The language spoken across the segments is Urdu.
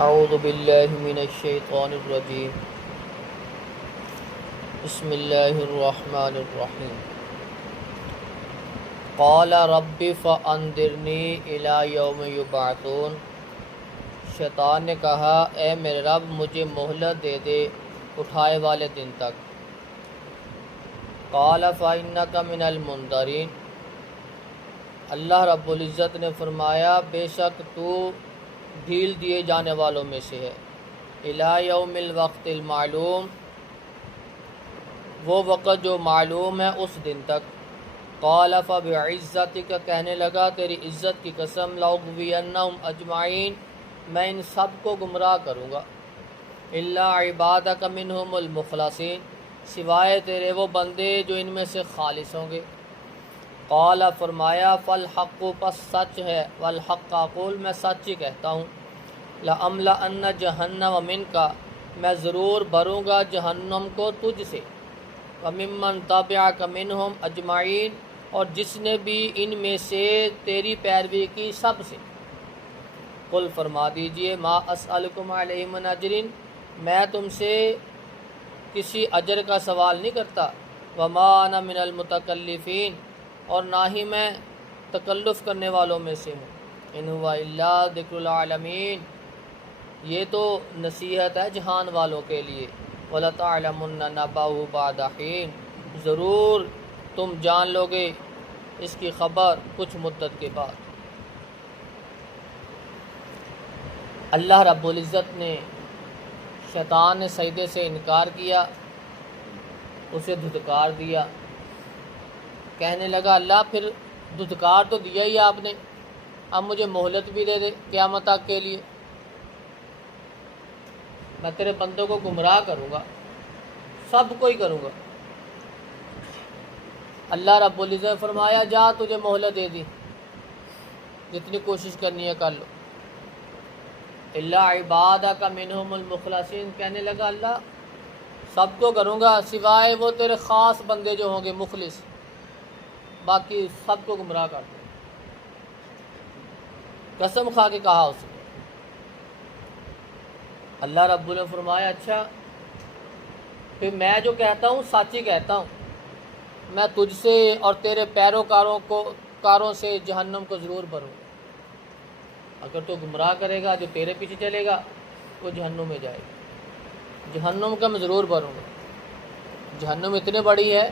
اعوذ باللہ من الشیطان الرجیم بسم اللہ الرحمن الرحیم قال رب فانظرنی الی یوم یبعثون۔ شیطان نے کہا اے میرے رب مجھے مہلت دے دے اٹھائے والے دن تک۔ قال فإنک من المنظرین۔ اللہ رب العزت نے فرمایا بے شک تو ڈھیل دیے جانے والوں میں سے ہے۔ الی یوم الوقت المعلوم، وہ وقت جو معلوم ہے اس دن تک۔ قال فبعزتک، کہنے لگا تیری عزت کی قسم، لأغوینہم اجمعین، میں ان سب کو گمراہ کروں گا، الا عبادک منہم المخلصین، سوائے تیرے وہ بندے جو ان میں سے خالص ہوں گے۔ قال، فرمایا فالحق، پس سچ ہے، والحق اقول، میں سچ ہی کہتا ہوں، لأملأن جہنم منک، میں ضرور بھروں گا جہنم کو تجھ سے، وممن تبعک منہم اجمعین، اور جس نے بھی ان میں سے تیری پیروی کی سب سے۔ قل، فرما دیجئے، ما اسألکم علیہ من اجر، میں تم سے کسی اجر کا سوال نہیں کرتا، وما انا من المتکلفین، اور نہ ہی میں تکلف کرنے والوں میں سے ہوں، ان ہوا الا ذکر العالمین، یہ تو نصیحت ہے جہان والوں کے لیے، وَلَتَعْلَمُنَّ نَبَأَهُ بَعْدَ حِینٍ، ضرور تم جان لو گے اس کی خبر کچھ مدت کے بعد۔ اللہ رب العزت نے شیطان نے سجدے سے انکار کیا، اسے دھتکار دیا، کہنے لگا اللہ پھر دھتکار تو دیا ہی آپ نے، اب مجھے مہلت بھی دے دے قیامت تک کے لیے، میں تیرے بندوں کو گمراہ کروں گا، سب کو ہی کروں گا۔ اللہ رب العزت نے فرمایا جا تجھے مہلت دے دی، جتنی کوشش کرنی ہے کر لو، الا عبادک منہم المخلصین، کہنے لگا اللہ سب کو کروں گا سوائے وہ تیرے خاص بندے جو ہوں گے مخلص، باقی سب کو گمراہ کر دوں۔ قسم کھا کے کہا اس نے۔ اللہ رب نے فرمایا اچھا پھر میں جو کہتا ہوں سچ ہی کہتا ہوں، میں تجھ سے اور تیرے پیروکاروں سے جہنم کو ضرور بھروں گا، اگر تو گمراہ کرے گا جو تیرے پیچھے چلے گا وہ جہنم میں جائے گا، جہنم کا میں ضرور بھروں گا۔ جہنم اتنی بڑی ہے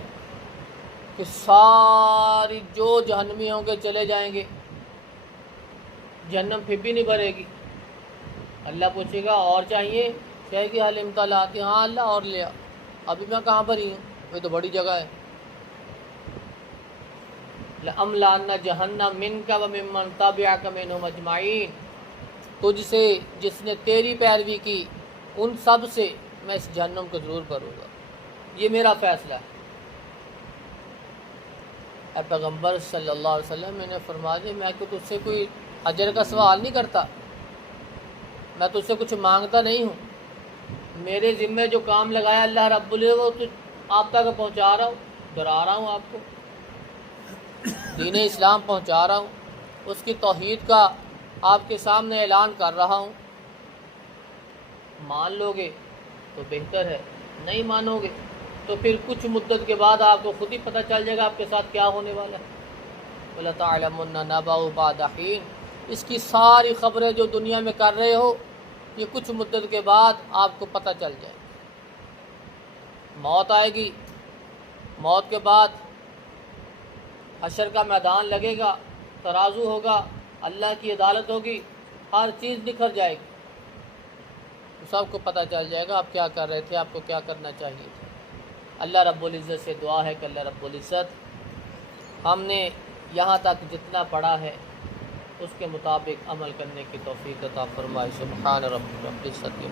کہ ساری جو جہنمی ہوں گے چلے جائیں گے، جہنم پھر بھی نہیں بھرے گی۔ اللہ پوچھے گا اور چاہیے، کہے گی حل امتلاتی، ہاں اللہ اور لیا، ابھی میں کہاں بھری ہوں، یہ تو بڑی جگہ ہے۔ لَأَمْلَأَنَّ جَهَنَّمَ مِنْكَ وَمِمَّنْ تَبِعَكَ مِنْهُمْ أَجْمَعِينَ، تجھ سے جس نے تیری پیروی کی ان سب سے میں اس جہنم کو ضرور بھروں گا، یہ میرا فیصلہ ہے۔ اے پیغمبر صلی اللہ علیہ وسلم، میں نے فرما دیا میں تجھ سے کوئی اجر کا سوال نہیں کرتا، میں تجھ سے کچھ مانگتا نہیں ہوں، میرے ذمے جو کام لگایا اللہ رب العزت وہ آپ تک پہنچا رہا ہوں، ڈرا رہا ہوں، آپ کو دین اسلام پہنچا رہا ہوں، اس کی توحید کا آپ کے سامنے اعلان کر رہا ہوں۔ مان لو گے تو بہتر ہے، نہیں مانو گے تو پھر کچھ مدت کے بعد آپ کو خود ہی پتہ چل جائے گا آپ کے ساتھ کیا ہونے والا ہے۔ وَلَتَعْلَمُنَّ نَبَأَهُ بَعْدَ حِینٍ، اس کی ساری خبریں جو دنیا میں کر رہے ہو یہ کچھ مدت کے بعد آپ کو پتہ چل جائے گا۔ موت آئے گی، موت کے بعد حشر کا میدان لگے گا، ترازو ہوگا، اللہ کی عدالت ہوگی، ہر چیز نکھر جائے گی، سب کو پتہ چل جائے گا آپ کیا کر رہے تھے، آپ کو کیا کرنا چاہیے تھا۔ اللہ رب العزت سے دعا ہے کہ اللہ رب العزت ہم نے یہاں تک جتنا پڑھا ہے اس کے مطابق عمل کرنے کی توفیق عطا فرمائے۔ سبحان ربک رب العزت۔